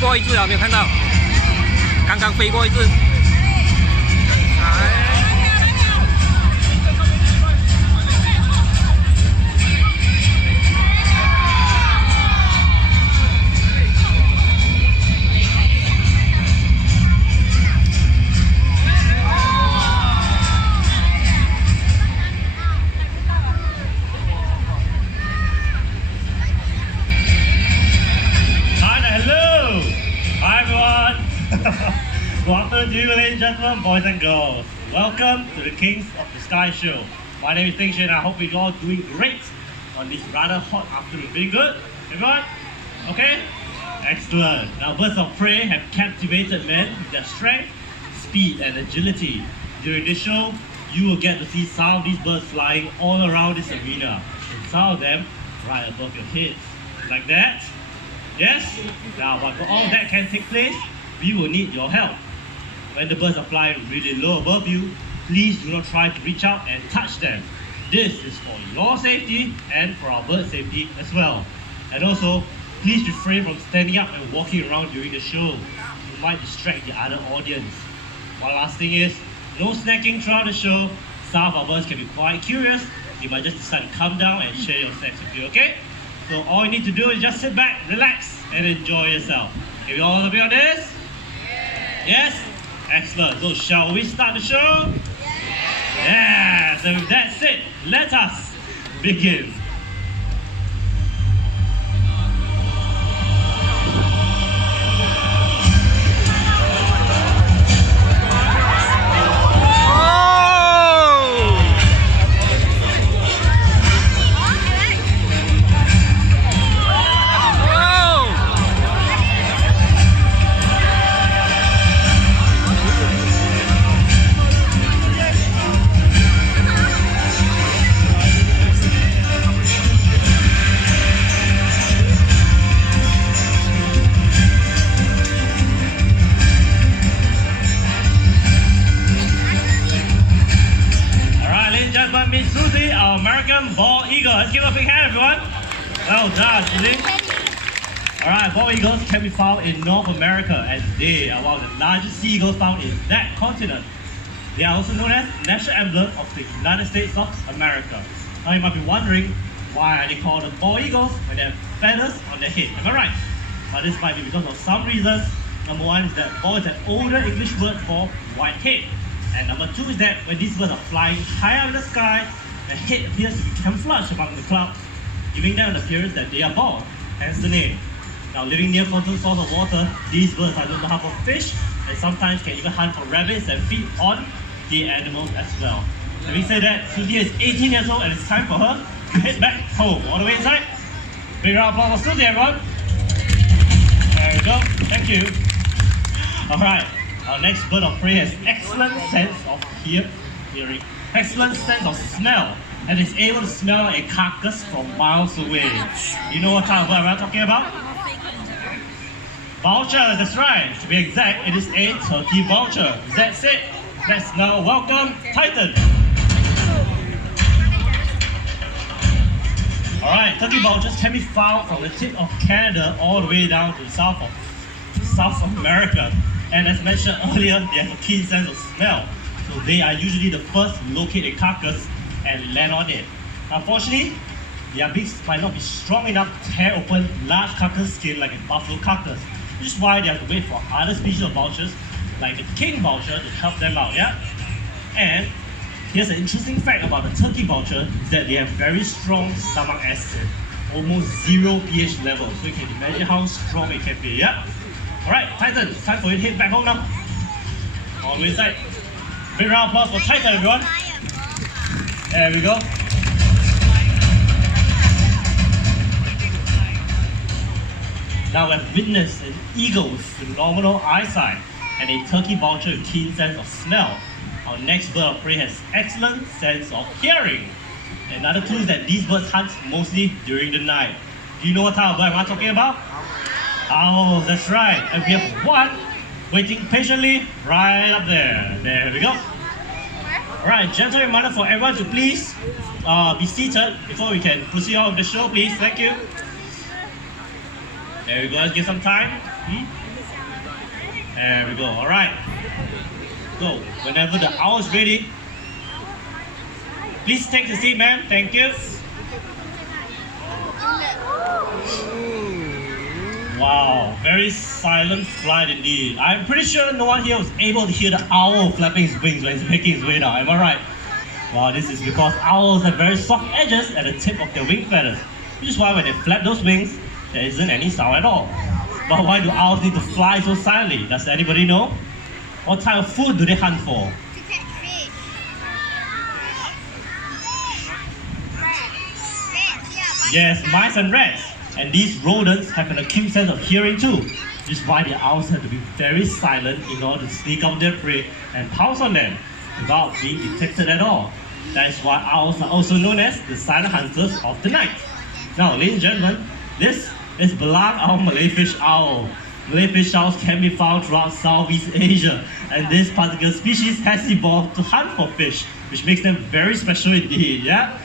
过一次啊，没有看到，刚刚飞过一次。Good afternoon to you, ladies and gentlemen, boys and girls. Welcome to the Kings of the Sky Show. My name is Ting Shin and I hope you're all doing great on this rather hot afternoon. Feeling good? Everyone? Okay? Excellent. Now, birds of prey have captivated men with their strength, speed, and agility. During this show, you will get to see some of these birds flying all around this arena, and some of them right above your heads. Like that? Yes? Now, but for all that can take place, we will need your help. When the birds are flying really low above you, please do not try to reach out and touch them. This is for your safety and for our bird safety as well. And also, please refrain from standing up and walking around during the show. You might distract the other audience. One last thing is, no snacking throughout the show. Some of our birds can be quite curious. You might just decide to come down and share your snacks with you, okay? So all you need to do is just sit back, relax, and enjoy yourself. Can we all agree on this? Yes? Excellent. So shall we start the show? Yes! And with that said, let us begin. Miss Susie, our American bald eagle. Let's give a big hand, everyone. Well done, Susie. Alright, bald eagles can be found in North America, and they are one of the largest sea eagles found in that continent. They are also known as national emblem of the United States of America. Now you might be wondering, why are they called the bald eagles when they have feathers on their head? Am I right? But this might be because of some reasons. Number one is that bald is an older English word for white head. And number two is that when these birds are flying high up in the sky, the head appears to be camouflaged among the clouds, giving them an appearance that they are bald, hence the name. Now, living near constant source of water, these birds are known to hunt for fish and sometimes can even hunt for rabbits and feed on the animals as well. Having said that, Susie is 18 years old and it's time for her to head back home. All the way inside. Big round of applause for Susie, everyone. There we go. Thank you. Alright. Our next bird of prey has excellent sense of hearing, excellent sense of smell, and is able to smell a carcass from miles away. You know what kind of bird I'm talking about? Vulture, that's right. To be exact, it is a turkey vulture. That's it. Let's now welcome Titan. Alright, turkey vultures can be found from the tip of Canada all the way down to the south of South America. And as mentioned earlier, they have a keen sense of smell. So they are usually the first to locate a carcass and land on it. Unfortunately, their beaks might not be strong enough to tear open large carcass skin like a buffalo carcass, which is why they have to wait for other species of vultures, like the king vulture, to help them out, yeah? And here's an interesting fact about the turkey vulture, is that they have very strong stomach acid, almost 0 pH level, so you can imagine how strong it can be, yeah? Alright, Titan, it's time for you to head back home now. All the way inside. Big round of applause for Titan, everyone. There we go. Now we've witnessed an eagle with phenomenal eyesight and a turkey vulture with keen sense of smell. Our next bird of prey has excellent sense of hearing. Another clue is that these birds hunt mostly during the night. Do you know what type of bird I'm talking about? Oh, that's right. And we have one waiting patiently right up there. There we go. Alright, gentle reminder for everyone to please be seated before we can proceed on with the show, please. Thank you. There we go. Let's give some time. There we go. All right. So whenever the owl is ready, please take the seat, man. Thank you. Wow, very silent flight indeed. I'm pretty sure no one here was able to hear the owl flapping his wings when he's making his way down. Am I right? Well, this is because owls have very soft edges at the tip of their wing feathers, which is why when they flap those wings, there isn't any sound at all. But why do owls need to fly so silently? Does anybody know? What type of food do they hunt for? To catch fish. Rats, yeah. Yes, mice and rats. And these rodents have an acute sense of hearing too, which is why the owls have to be very silent in order to sneak up their prey and pounce on them without being detected at all. That is why owls are also known as the silent hunters of the night. Now, ladies and gentlemen, this is Belang, our Malayfish owl. Malayfish owls can be found throughout Southeast Asia, and this particular species has evolved to hunt for fish, which makes them very special indeed, yeah?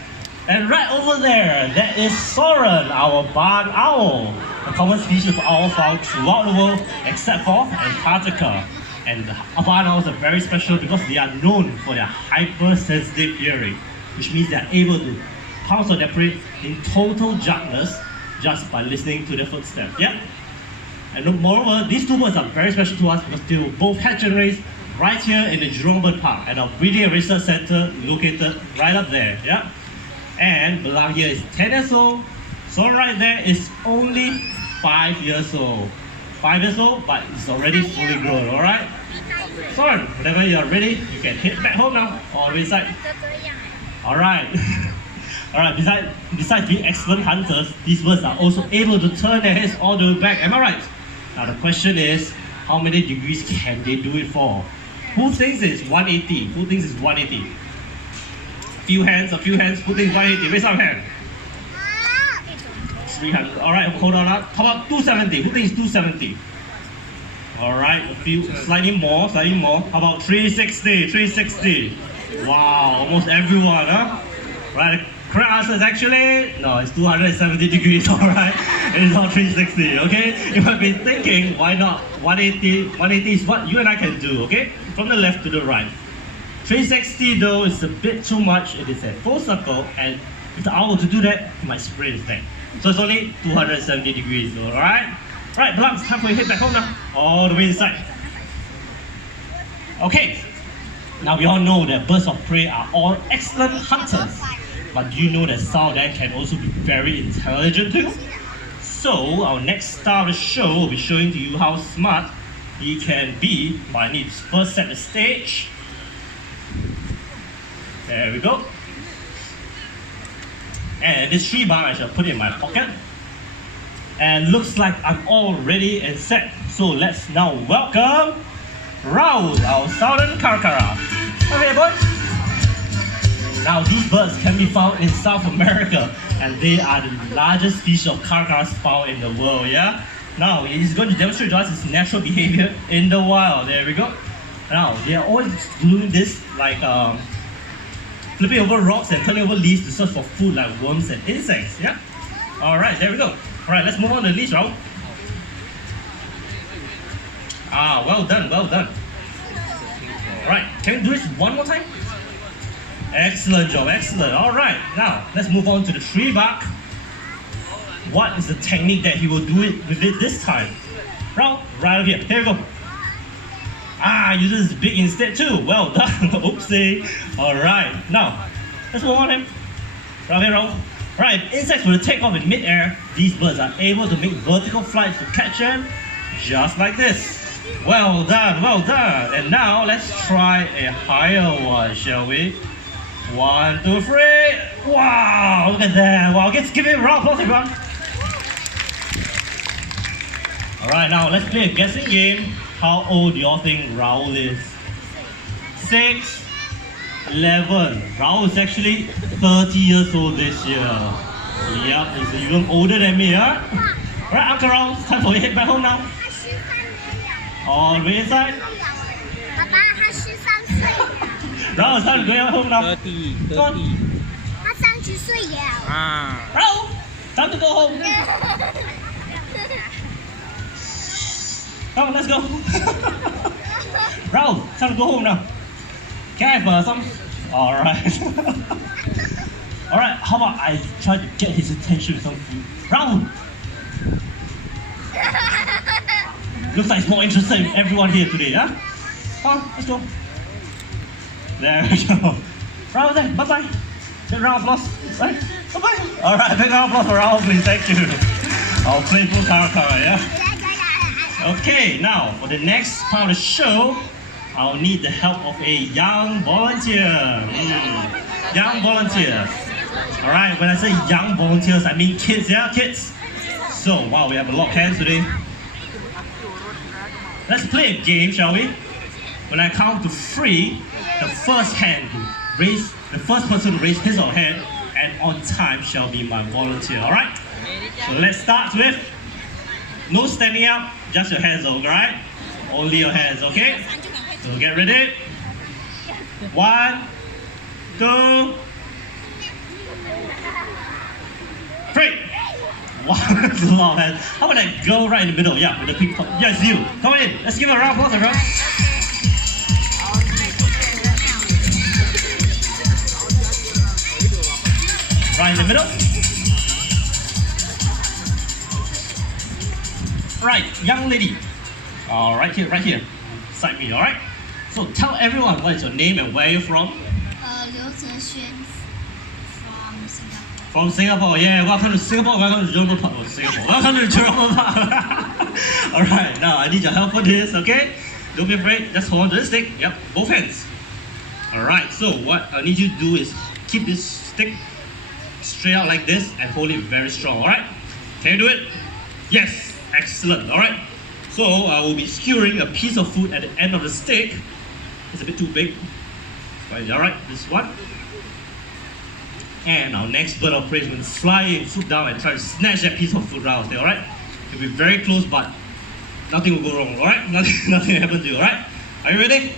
And right over there, that is Soren, our barn owl, a common species of owl found throughout the world except for Antarctica. And the barn owls are very special because they are known for their hypersensitive hearing, which means they are able to pounce on their prey in total darkness just by listening to their footsteps. Yeah? And moreover, these two birds are very special to us because they will both hatch and raise right here in the Jurong Bird Park at our Breeding and Research Center located right up there. Yeah? And Belang here is 10 years old. So right there is only 5 years old. 5 years old, but it's already fully grown, alright? Soren, whenever you're ready, you can head back home now, or inside. Alright. Alright, besides being excellent hunters, these birds are also able to turn their heads all the way back, am I right? Now the question is, how many degrees can they do it for? Who thinks it's 180? Who thinks it's 180? A few hands. Who thinks 180? Raise up hand. 300. Alright, hold on up. How about 270? Who thinks 270? Alright, a few, slightly more. How about 360? 360. Wow, almost everyone, huh? Right, the correct answer is actually, no, it's 270 degrees, alright? It's not 360, okay? You might be thinking, why not 180? 180 is what you and I can do, okay? From the left to the right. 360 though is a bit too much. It is a full circle, and if the owl to do that, it might sprain his neck. So it's only 270 degrees, alright? Right, Belang, it's time for you to head back home now. All the way inside. Okay, now we all know that birds of prey are all excellent hunters. But do you know that some of them can also be very intelligent too? So our next star of the show will be showing to you how smart he can be. But I need to first set the stage. There we go. And this tree bark I shall put in my pocket. And looks like I'm all ready and set. So let's now welcome Raul, our southern caracara. Okay, boy. Now these birds can be found in South America, and they are the largest species of caracaras found in the world, yeah? Now he's going to demonstrate to us his natural behavior in the wild. There we go. Now they are always doing this like flipping over rocks and turning over leaves to search for food like worms and insects, yeah? Alright, there we go. Alright, let's move on to the leaves, Raul. Ah, well done. Alright, can you do this one more time? Excellent job, excellent. Alright, now let's move on to the tree bark. What is the technique that he will do it with it this time? Raul, right over here. Here we go. Ah, uses his beak instead too. Well done. Oopsie. Alright, now let's move on him. Right here, Raul. Right, if insects were to take off in mid-air, these birds are able to make vertical flights to catch them just like this. Well done. And now let's try a higher one, shall we? 1, 2, 3. Wow, look at that. Wow, let's give it a round of applause, everyone. Alright, now let's play a guessing game. How old do y'all think Raul is? 6, 11. Raul is actually 30 years old this year. Yep, he's even older than me, huh? Alright, Uncle Raul, it's time for you to head back home now. All the way inside. Raul, it's time to go home now. 30. Come on. 他30岁耶。 Ah. Raul, time to go home. Come on, let's go. Raul, time to go home now. Can I have some? Alright. Alright, how about I try to get his attention with some food? Raul! Looks like he's more interested in everyone here today, huh? Come on, let's go. There we go. Raul there, bye-bye. Big round of applause, right? Bye-bye. Alright, big round of applause for Raul, please, thank you. Our playful Karakara, yeah? Okay, now for the next part of the show, I'll need the help of a young volunteer. Young volunteer. Alright, when I say young volunteers, I mean kids, yeah, kids? So, wow, we have a lot of hands today. Let's play a game, shall we? When I count to 3, the first person to raise his or her hand and on time shall be my volunteer, alright? So let's start with no standing up, just your hands, alright? Only your hands, okay? So get ready. 1, 2, 3. Wow, that's a lot of hands. How about that girl right in the middle? Yeah, with the pink top. Yes, you. Come on in. Let's give her a round of applause, everyone. Right in the middle. Right, young lady. Right here. Beside me, alright? So tell everyone what is your name and where you're from. Liu Zexuan from Singapore. From Singapore, yeah. Welcome to Singapore. Welcome to Jurong Park. Oh, Singapore. Welcome to Jurong Park. Alright, now I need your help for this, okay? Don't be afraid. Just hold on to the stick. Yep, both hands. Alright, so what I need you to do is keep this stick straight out like this and hold it very strong, alright? Can you do it? Yes, excellent, alright? So I will be skewering a piece of food at the end of the stick. It's a bit too big. Alright, this one. And our next bird of prey is going to fly in, swoop down and try to snatch that piece of food out there, alright? It'll be very close, but nothing will go wrong, alright? Nothing will happen to you, alright? Are you ready?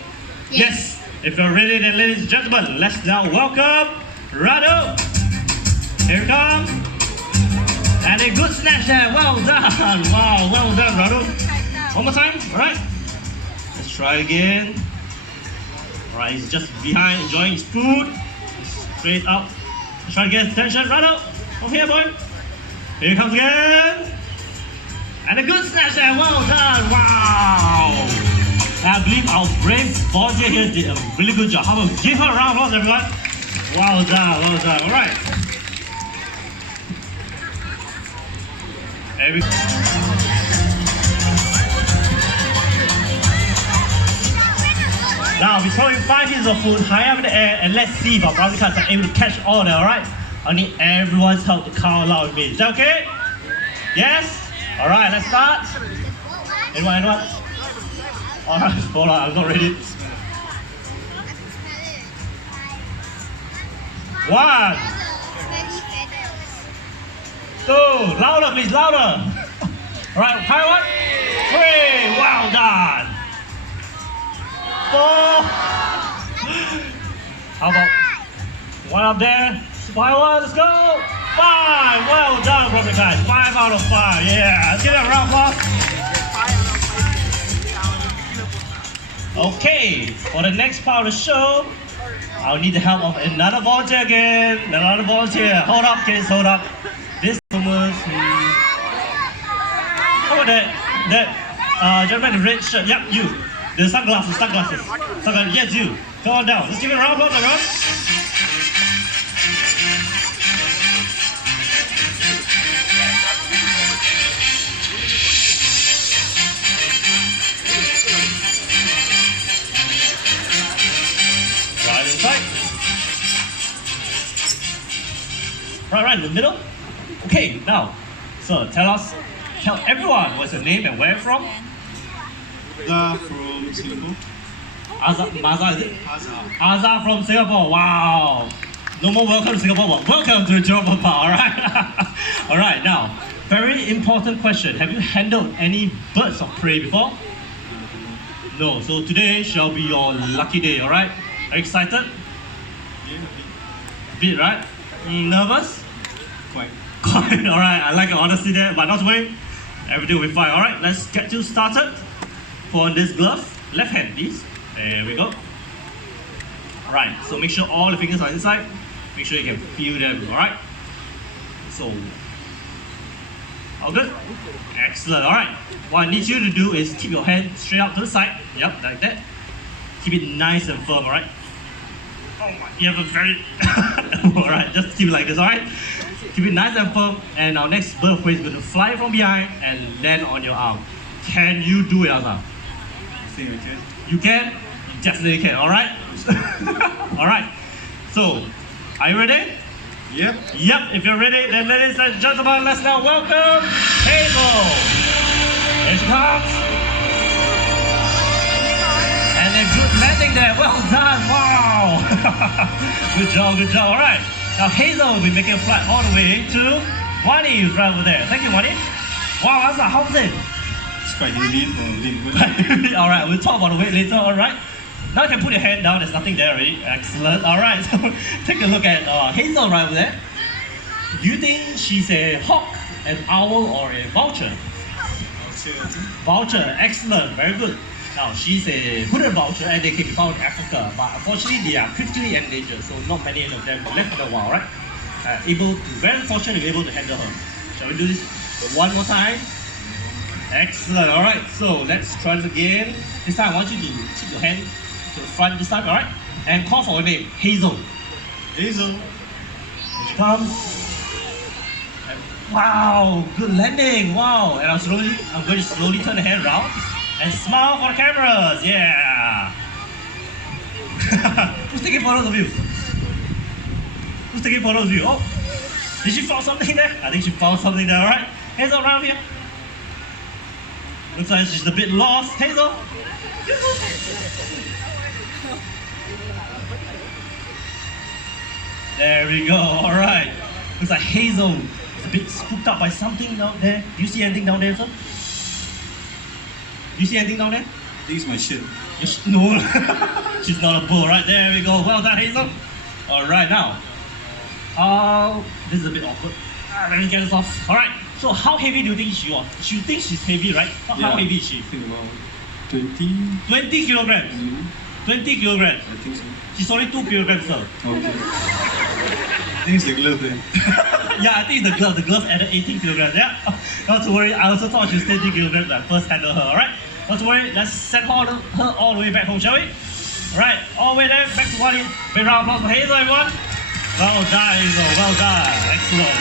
Yes. If you're ready, then ladies and gentlemen, let's now welcome Rado. Here he comes. And a good snatch there. Well done. Wow, well done, Rado. One more time, alright? Let's try again. Alright, he's just behind enjoying his food. Straight up. Let's try to get his attention. Rado, over here, boy. Here he comes again. And a good snatch there. Well done. Wow. I believe our brave volunteer here did a really good job. How about give her a round of applause, everyone? Well done, well done. Alright. Now we're throwing 5 pieces of food high up in the air and let's see if our brownie cards are able to catch all that, alright? I need everyone's help to count aloud with me. Is that okay? Yes? Alright, let's start. Anyone? Alright, hold on, I'm not ready. 1, 2, louder please, louder. Alright, high one. 3, well done. 4. How about one up there? 5, let's go. 5, well done, brother guys. 5 out of 5, yeah. Let's give it a round of applause. Okay, for the next part of the show, I'll need the help of another volunteer again. Another volunteer. Hold up, kids, hold up. This woman. How about that gentleman in the red shirt? Yep, you. The sunglasses. Yes, you. Come on down. Let's give it a round of applause, everyone. Right inside. Right in the middle. Okay, now, so tell everyone what's your name and where you're from. From Singapore. Maza, is it? Azhar. Azhar from Singapore. Wow. No more welcome to Singapore, but welcome to Jurong Park, alright? Alright, now, very important question. Have you handled any birds of prey before? No, so today shall be your lucky day, alright? Are you excited? Yeah, A bit, right? Nervous? quite. Alright, I like your honesty there, but not to worry. Everything will be fine, alright? Let's get you started. For this glove, left hand please. There we go. Alright, so make sure all the fingers are inside. Make sure you can feel them, alright? So, all good? Excellent, alright. What I need you to do is keep your hand straight out to the side. Yep, like that. Keep it nice and firm, alright? Oh my, you have a very... alright, just keep it like this, alright? Keep it nice and firm, and our next bird of prey is going to fly from behind and land on your arm. Can you do it, Asa? I think I can. You can? You definitely can, alright? Alright, so, are you ready? Yep. Yep, if you're ready, then ladies and gentlemen, let's now welcome Hazel. Here she comes. And a good landing there, well done, wow. Good job, alright. Now Hazel will be making a flight all the way to Wani, who's right over there. Thank you, Wani. Wow, Asa, how was it? It's quite heavy for Lin. Alright, we'll talk about the weight later, alright? Now you can put your hand down, there's nothing there already. Excellent. Alright, so take a look at Hazel right over there. Do you think she's a hawk, an owl, or a vulture? Vulture, excellent, very good. Now she's a hooded vulture and they can be found in Africa, but unfortunately they are critically endangered, so not many of them are left in the wild, right? Very fortunate to be able to handle her. Shall we do this one more time? Excellent, alright, so let's try this again. This time I want you to keep your hand to the front this time, alright? And call for her name, Hazel. Hazel. Here she comes. And wow, good landing, wow. And I'm going to slowly turn the hand around and smile for the cameras, yeah. Who's taking photos of you? Who's taking photos of you? Oh, did she found something there? I think she found something there, alright? Hazel, around here. Looks like she's a bit lost. Hazel? There we go, alright. Looks like Hazel is a bit spooked out by something down there. Do you see anything down there, sir? Do you see anything down there? I think it's my shirt. No, she's not a bull, right? There we go. Well done, Hazel. Alright, now. This is a bit awkward. Let me get this off. Alright, so how heavy do you think she was? You think she's heavy, right? How heavy is she? I think about 20. 20 kilograms. 20 kilograms. I think so. She's only 2 kilograms, sir. Okay. I think it's the glove then. Yeah, I think it's the glove. The glove added 18 kilograms. Yeah, not to worry. I also thought she was 20 kilograms when I first handled her. Alright, not to worry. Let's send her all the way back home, shall we? Alright, all the way there, back to Wani. Big round of applause for Hazel, everyone. Well done, Hazel. Well done. Excellent.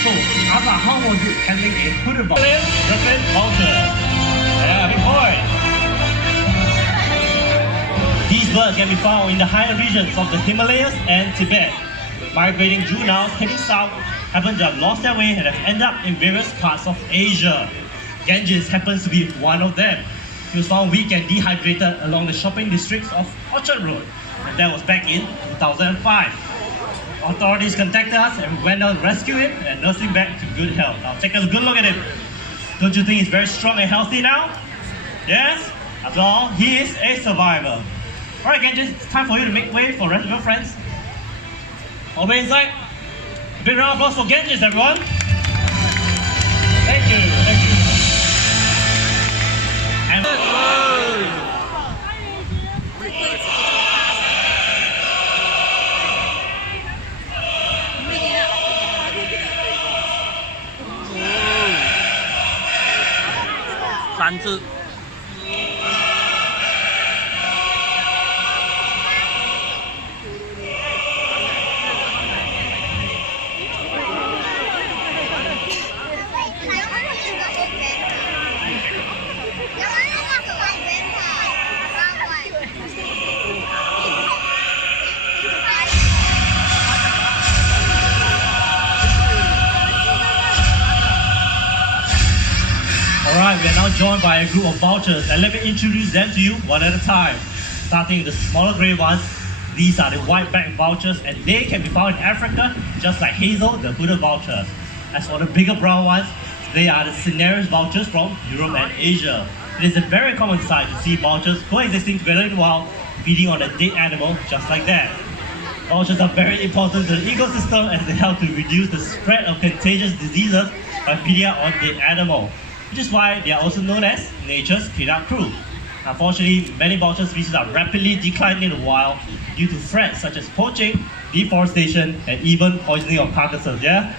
So, Asa, how was it handling a hooded vulture? Griffin vulture. Yeah, big boy. These birds can be found in the higher regions of the Himalayas and Tibet. Migrating juveniles heading south happen to have lost their way and have ended up in various parts of Asia. Ganges happens to be one of them. He was found weak and dehydrated along the shopping districts of Orchard Road, and that was back in 2005. Authorities contacted us and we went down to rescue him and nurse him back to good health. Now take a good look at him. Don't you think he's very strong and healthy now? Yes? After all, he is a survivor. Alright, Genji, it's time for you to make way for the rest of your friends. All the way inside. A big round of applause for Genji, everyone. Thank you, thank you. And San字。Alright, we are now joined by a group of vultures, and let me introduce them to you one at a time. Starting with the smaller grey ones, these are the white-backed vultures, and they can be found in Africa, just like Hazel, the hooded vulture. As for the bigger brown ones, they are the Cinereous vultures from Europe and Asia. It is a very common sight to see vultures coexisting together in the wild, feeding on a dead animal just like that. Vultures are very important to the ecosystem as they help to reduce the spread of contagious diseases by feeding on dead animal. which is why they are also known as nature's cleanup crew. Unfortunately, many vulture species are rapidly declining in the wild due to threats such as poaching, deforestation, and even poisoning of carcasses. Yeah?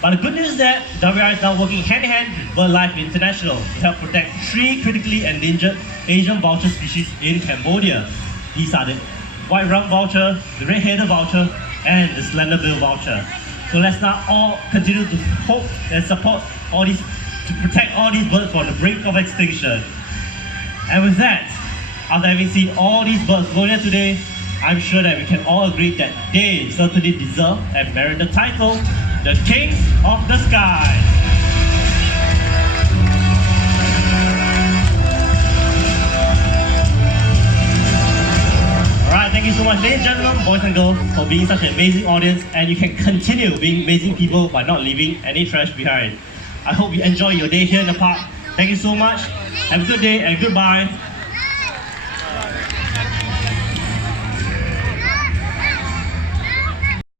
But the good news is that WRI is now working hand in hand with BirdLife International to help protect 3 critically endangered Asian vulture species in Cambodia. These are the white-rump vulture, the red-headed vulture, and the slender-billed vulture. So let's now all continue to hope and support all these, to protect all these birds from the brink of extinction. And with that, after having seen all these birds going here today, I'm sure that we can all agree that they certainly deserve and merit the title, the Kings of the Sky. Alright, thank you so much, ladies and gentlemen, boys and girls, for being such an amazing audience, and you can continue being amazing people by not leaving any trash behind. I hope you enjoy your day here in the park. Thank you so much. Have a good day and goodbye.